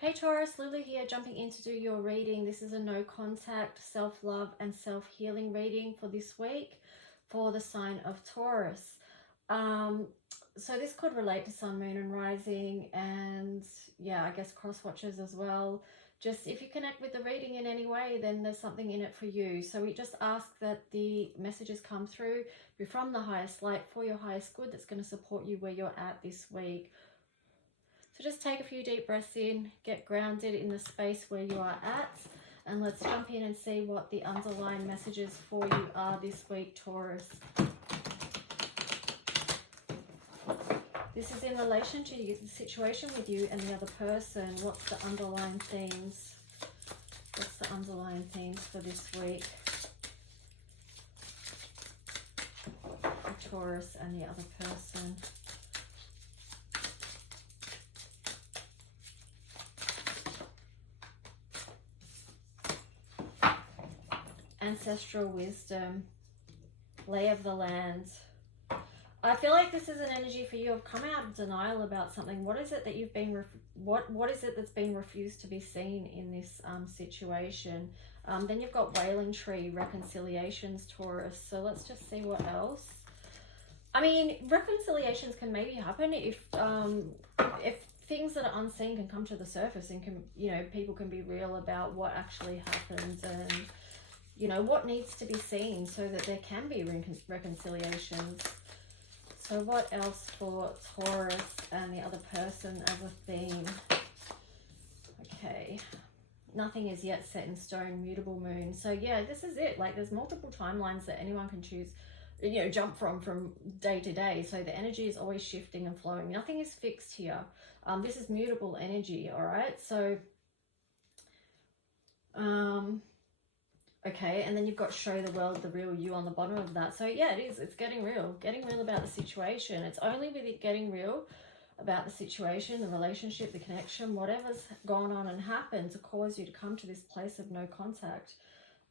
Hey Taurus, Lulu here, jumping in to do your reading. This is a no contact, self-love and self-healing reading for this week for the sign of Taurus. So this could relate to sun, moon and rising, and yeah, I guess cross watchers as well. Just if you connect with the reading in any way, then there's something in it for you. So we just ask that the messages come through, be from the highest light for your highest good that's going to support you where you're at this week. So just take a few deep breaths in, get grounded in the space where you are at, and let's jump in and see what the underlying messages for you are this week, Taurus. This is in relation to you, the situation with you and the other person. What's the underlying themes? What's the underlying themes for this week? For Taurus and the other person. Ancestral wisdom, lay of the land. I feel like this is an energy for you of come out of denial about something. What is it that you've been what is it that's been refused to be seen in this situation? Then you've got wailing tree, reconciliations, Taurus. So let's just see what else. I mean, reconciliations can maybe happen if things that are unseen can come to the surface and can, you know, people can be real about what actually happened and, you know, what needs to be seen so that there can be reconciliations. So what else for Taurus and the other person as a theme? Okay. Nothing is yet set in stone, mutable moon. So yeah, this is it. Like there's multiple timelines that anyone can choose, you know, jump from day to day. So the energy is always shifting and flowing. Nothing is fixed here. This is mutable energy, all right? So, okay, and then you've got show the world the real you on the bottom of that. So yeah, it is. It's getting real about the situation. It's only with it getting real about the situation, the relationship, the connection, whatever's gone on and happened to cause you to come to this place of no contact.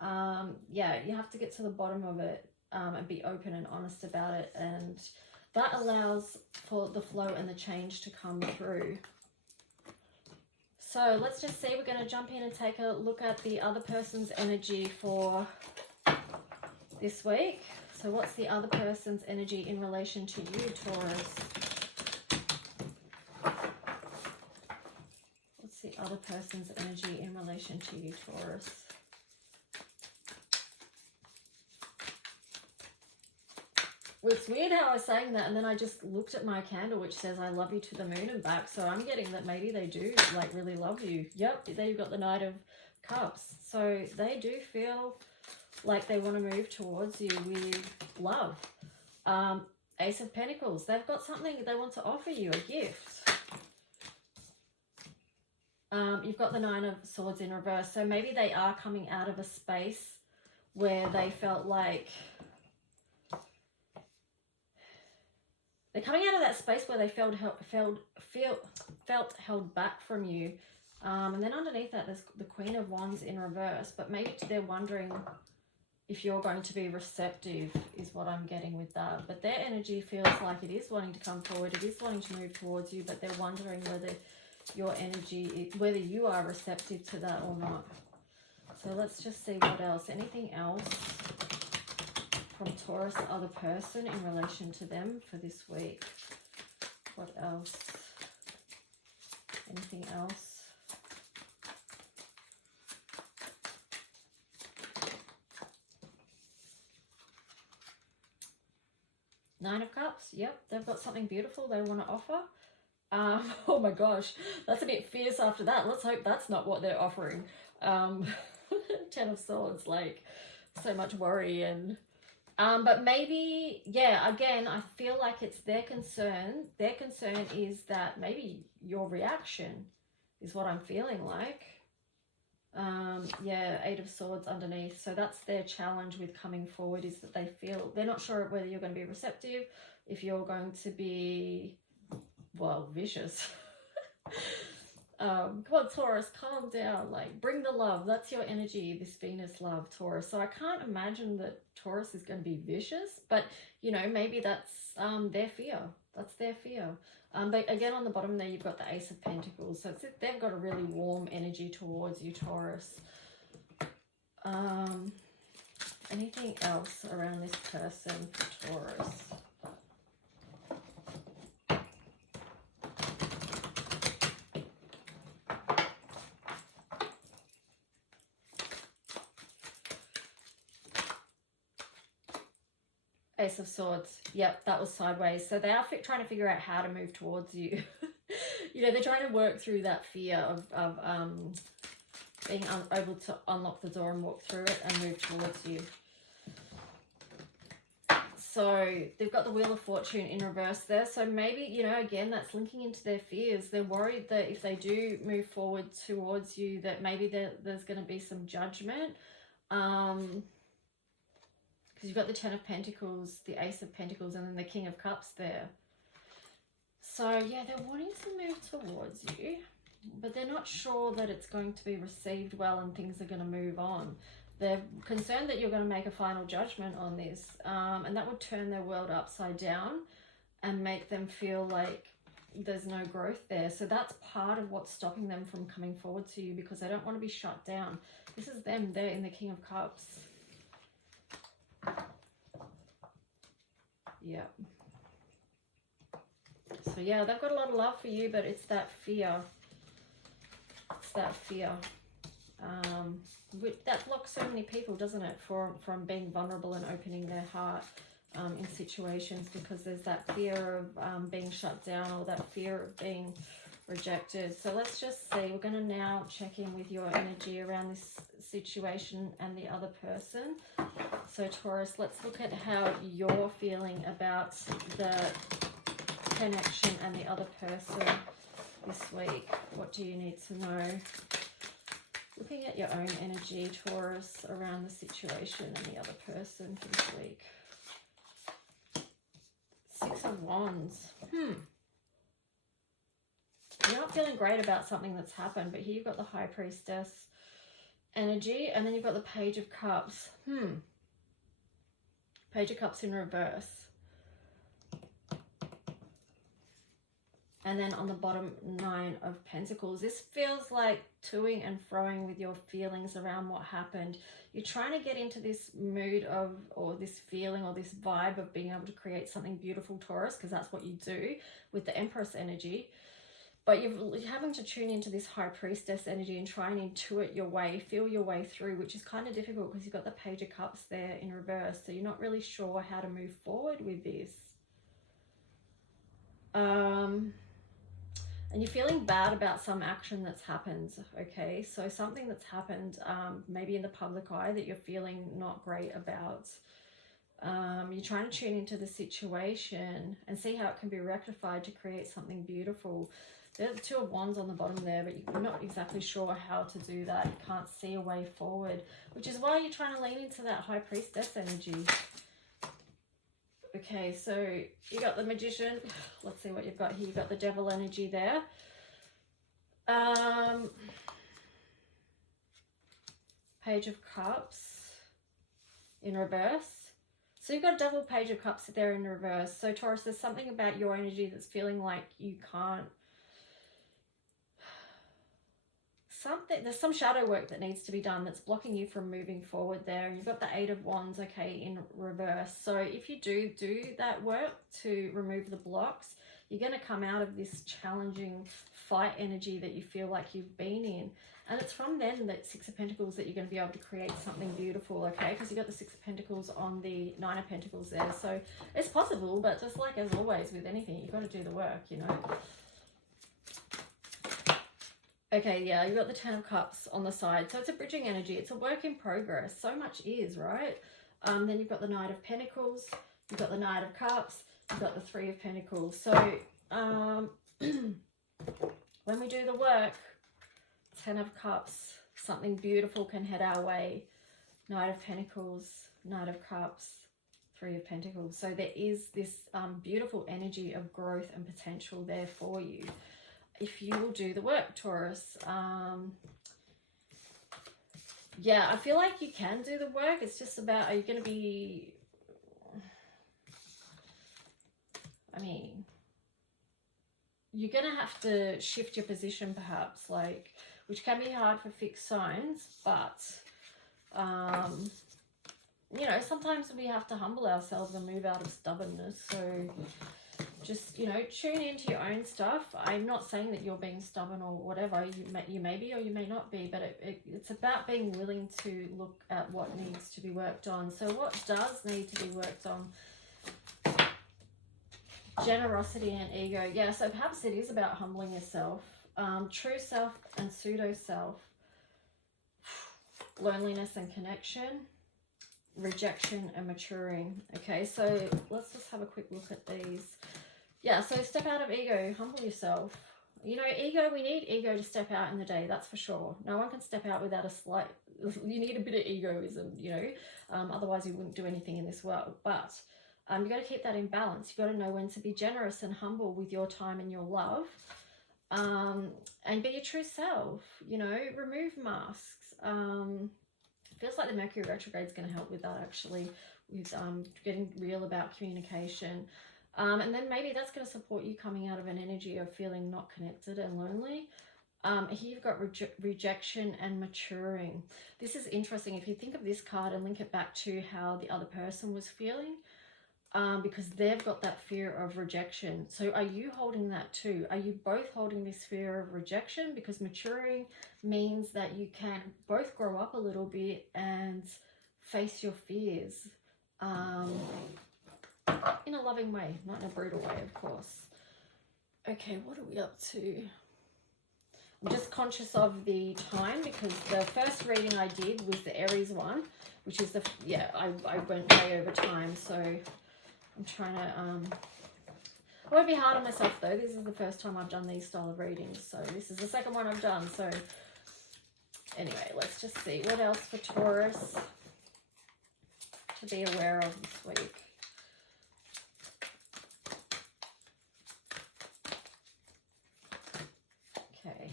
Yeah, you have to get to the bottom of it and be open and honest about it. And that allows for the flow and the change to come through. So let's just see, we're going to jump in and take a look at the other person's energy for this week. So what's the other person's energy in relation to you, Taurus? What's the other person's energy in relation to you, Taurus? Well, it's weird how I was saying that and then I just looked at my candle which says I love you to the moon and back. So I'm getting that maybe they do like really love you. Yep, there you've got the Knight of Cups. So they do feel like they want to move towards you with love. Ace of Pentacles. They've got something they want to offer you, a gift. You've got the Nine of Swords in reverse. So maybe they are coming out of a space where they felt like they're coming out of that space where they felt held back from you. And then underneath that, there's the Queen of Wands in reverse. But maybe they're wondering if you're going to be receptive is what I'm getting with that. But their energy feels like it is wanting to come forward. It is wanting to move towards you. But they're wondering whether your energy, whether you are receptive to that or not. So let's just see what else. Anything else from Taurus, the other person, in relation to them for this week? What else? Anything else? Nine of Cups. Yep, they've got something beautiful they want to offer. Oh my gosh, that's a bit fierce after that. Let's hope that's not what they're offering. 10 of Swords, like so much worry and but maybe, yeah, again, I feel like it's their concern. Their concern is that maybe your reaction is what I'm feeling like. Yeah, Eight of Swords underneath. So that's their challenge with coming forward, is that they feel, they're not sure whether you're going to be receptive, if you're going to be, well, vicious. Come on, Taurus, calm down, like bring the love. That's your energy, this Venus love, Taurus. So I can't imagine that Taurus is going to be vicious, but you know, maybe that's their fear. That's their fear. But again, on the bottom there, you've got the Ace of Pentacles. So they've got a really warm energy towards you, Taurus. Anything else around this person for Taurus? Ace of Swords. Yep, that was sideways. So they are trying to figure out how to move towards you. You know, they're trying to work through that fear of being able to unlock the door and walk through it and move towards you. So they've got the Wheel of Fortune in reverse there. So maybe, you know, again, that's linking into their fears. They're worried that if they do move forward towards you, that maybe there's going to be some judgment. Because you've got the Ten of Pentacles, the Ace of Pentacles, and then the King of Cups there. So, yeah, they're wanting to move towards you, but they're not sure that it's going to be received well and things are going to move on. They're concerned that you're going to make a final judgment on this, and that would turn their world upside down and make them feel like there's no growth there. So that's part of what's stopping them from coming forward to you, because they don't want to be shut down. This is them. They're in the King of Cups. Yeah. So yeah, they've got a lot of love for you, but it's that fear. It's that fear. That blocks so many people, doesn't it, from being vulnerable and opening their heart in situations, because there's that fear of being shut down, or that fear of being rejected. So let's just see. We're going to now check in with your energy around this situation and the other person. So Taurus, let's look at how you're feeling about the connection and the other person this week. What do you need to know? Looking at your own energy, Taurus, around the situation and the other person for this week. Six of Wands. You're not feeling great about something that's happened, but here you've got the High Priestess energy, and then you've got the Page of Cups. Page of Cups in reverse. And then on the bottom, Nine of Pentacles. This feels like toing and froing with your feelings around what happened. You're trying to get into this mood of, or this feeling, or this vibe of being able to create something beautiful, Taurus, because that's what you do with the Empress energy. But you're having to tune into this High Priestess energy and try and intuit your way, feel your way through, which is kind of difficult because you've got the Page of Cups there in reverse. So you're not really sure how to move forward with this. And you're feeling bad about some action that's happened, okay? So something that's happened, maybe in the public eye, that you're feeling not great about. You're trying to tune into the situation and see how it can be rectified to create something beautiful. There's the Two of Wands on the bottom there, but you're not exactly sure how to do that. You can't see a way forward, which is why you're trying to lean into that High Priestess energy. Okay, so you got the Magician. Let's see what you've got here. You've got the Devil energy there. Page of Cups in reverse. So you've got a double Page of Cups there in reverse. So Taurus, there's something about your energy that's feeling like you can't. There's some shadow work that needs to be done that's blocking you from moving forward there. And you've got the Eight of Wands, okay, in reverse. So if you do that work to remove the blocks, you're going to come out of this challenging fight energy that you feel like you've been in. And it's from then, that Six of Pentacles, that you're going to be able to create something beautiful, okay? Because you've got the Six of Pentacles on the Nine of Pentacles there. So it's possible, but just like as always with anything, you've got to do the work, you know? Okay, yeah, you've got the Ten of Cups on the side. So it's a bridging energy. It's a work in progress. So much is, right? Then you've got the Knight of Pentacles. You've got the Knight of Cups. You've got the Three of Pentacles. So when we do the work, Ten of Cups, something beautiful can head our way. Knight of Pentacles, Knight of Cups, Three of Pentacles. So there is this beautiful energy of growth and potential there for you, if you will do the work, Taurus. Yeah, I feel like you can do the work. It's just about, are you going to be, I mean, you're going to have to shift your position perhaps, like, which can be hard for fixed signs, but, you know, sometimes we have to humble ourselves and move out of stubbornness. So just, you know, tune into your own stuff. I'm not saying that you're being stubborn or whatever. You may be or you may not be, but it's about being willing to look at what needs to be worked on. So what does need to be worked on? Generosity and ego. Yeah, so perhaps it is about humbling yourself. True self and pseudo self. Loneliness and connection. Rejection and maturing. Okay, so let's just have a quick look at these. Yeah, so step out of ego, humble yourself. You know, ego, we need ego to step out in the day, that's for sure. No one can step out without a slight, you need a bit of egoism, you know, otherwise you wouldn't do anything in this world. But you got to keep that in balance. You got to know when to be generous and humble with your time and your love, and be your true self, you know, remove masks. Feels like the Mercury retrograde is going to help with that, actually, with getting real about communication. And then maybe that's going to support you coming out of an energy of feeling not connected and lonely. Here you've got rejection and maturing. This is interesting. If you think of this card and link it back to how the other person was feeling, because they've got that fear of rejection. So are you holding that too? Are you both holding this fear of rejection? Because maturing means that you can both grow up a little bit and face your fears in a loving way, not in a brutal way, of course. Okay, what are we up to? I'm just conscious of the time because the first reading I did was the Aries one, which is the, yeah, I went way over time, so I'm trying to, I won't be hard on myself though. This is the first time I've done these style of readings. So this is the second one I've done. So anyway, let's just see what else for Taurus to be aware of this week. Okay.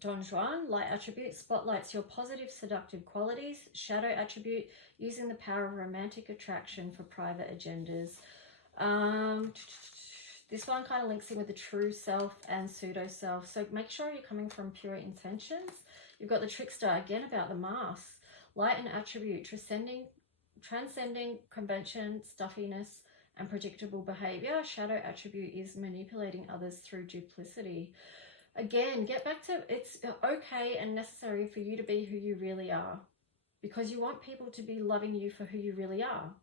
Don Juan, light attribute, spotlights your positive seductive qualities. Shadow attribute, using the power of romantic attraction for private agendas. This one kind of links in with the true self and pseudo self. So make sure you're coming from pure intentions. You've got the trickster, again about the mask. Light and attribute, transcending convention, stuffiness, and predictable behavior. Shadow attribute is manipulating others through duplicity. Again, get back to, it's okay and necessary for you to be who you really are, because you want people to be loving you for who you really are.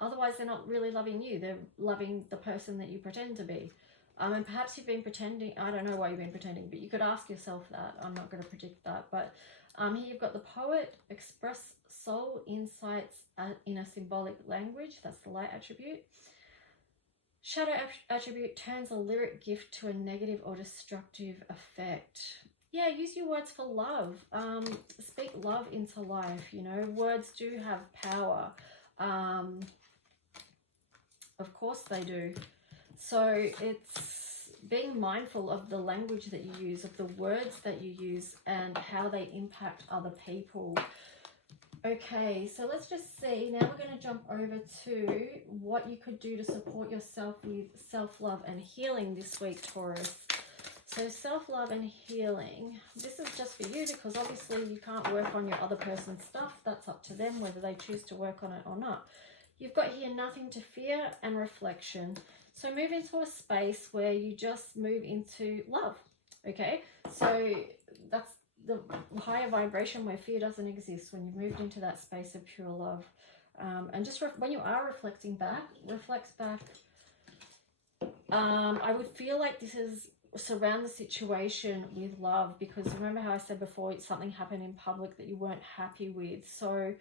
Otherwise, they're not really loving you. They're loving the person that you pretend to be. And perhaps you've been pretending, I don't know why you've been pretending, but you could ask yourself that. I'm not going to predict that. But here you've got the poet, express soul insights in a symbolic language. That's the light attribute. Shadow attribute, turns a lyric gift to a negative or destructive effect. Yeah, use your words for love. Speak love into life, you know. Words do have power. Of course they do. So it's being mindful of the language that you use, of the words that you use, and how they impact other people. Okay, so let's just see. Now we're going to jump over to what you could do to support yourself with self-love and healing this week, Taurus. So self-love and healing. This is just for you because obviously you can't work on your other person's stuff. That's up to them whether they choose to work on it or not. You've got here nothing to fear and reflection. So move into a space where you just move into love. Okay, so that's the higher vibration where fear doesn't exist, when you've moved into that space of pure love. And just when you are reflecting back, reflect back. I would feel like this is surround the situation with love, because remember how I said before, something happened in public that you weren't happy with. So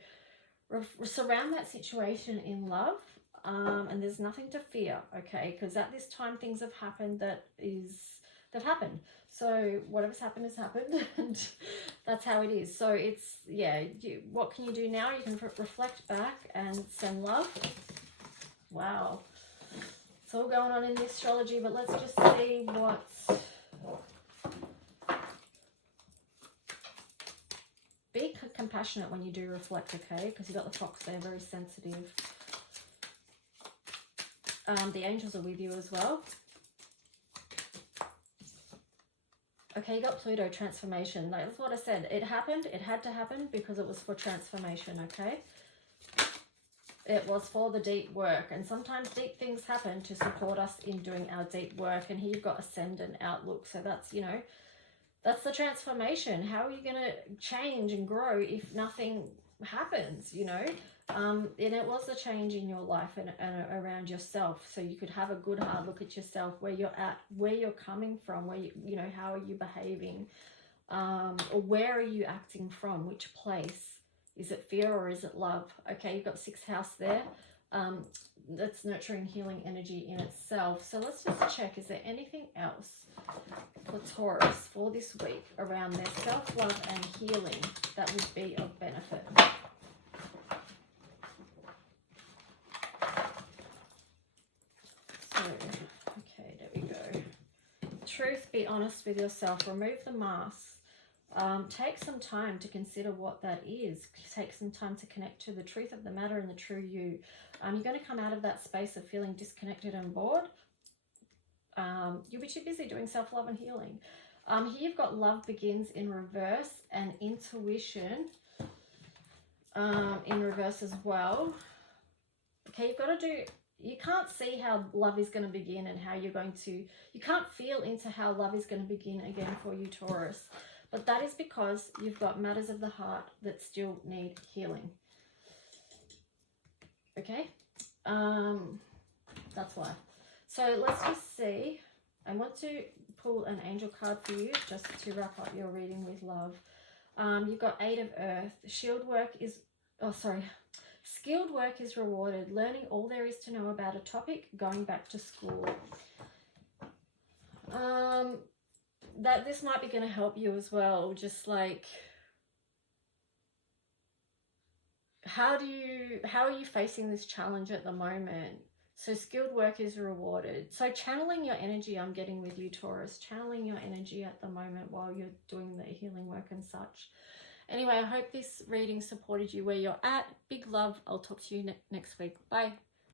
surround that situation in love, and there's nothing to fear, okay? Because at this time things have happened that happened. So whatever's happened has happened, and that's how it is. So it's, yeah, what can you do now? You can reflect back and send love. Wow. It's all going on in the astrology, but let's just see what... Be compassionate when you do reflect, okay? Because you've got the fox there, very sensitive. The angels are with you as well. Okay, you got Pluto, transformation. That's what I said. It happened. It had to happen because it was for transformation, okay? It was for the deep work. And sometimes deep things happen to support us in doing our deep work. And here you've got ascendant outlook. So that's, you know, that's the transformation. How are you going to change and grow if nothing happens, you know? And it was a change in your life and around yourself, so you could have a good hard look at yourself, where you're at, where you're coming from, where you know, how are you behaving, or where are you acting from, which place. Is it fear or is it love? Okay, you've got 6th house there. That's nurturing, healing energy in itself. So let's just check, is there anything else for Taurus for this week around their self-love and healing that would be of benefit? Okay, there we go. Truth, be honest with yourself. Remove the mask. Take some time to consider what that is. Take some time to connect to the truth of the matter and the true you. You're going to come out of that space of feeling disconnected and bored. You'll be too busy doing self-love and healing. Here you've got love begins in reverse and intuition in reverse as well. Okay, you've got to do... You can't see how love is going to begin and how you're going to... You can't feel into how love is going to begin again for you, Taurus. But that is because you've got matters of the heart that still need healing. Okay? That's why. So let's just see. I want to pull an angel card for you just to wrap up your reading with love. You've got 8 of Earth. Skilled work is rewarded. Learning all there is to know about a topic. Going back to school. That this might be going to help you as well. Just like, how are you facing this challenge at the moment? So skilled work is rewarded. So channeling your energy, I'm getting with you, Taurus. Channeling your energy at the moment while you're doing the healing work and such. Anyway, I hope this reading supported you where you're at. Big love. I'll talk to you next week. Bye.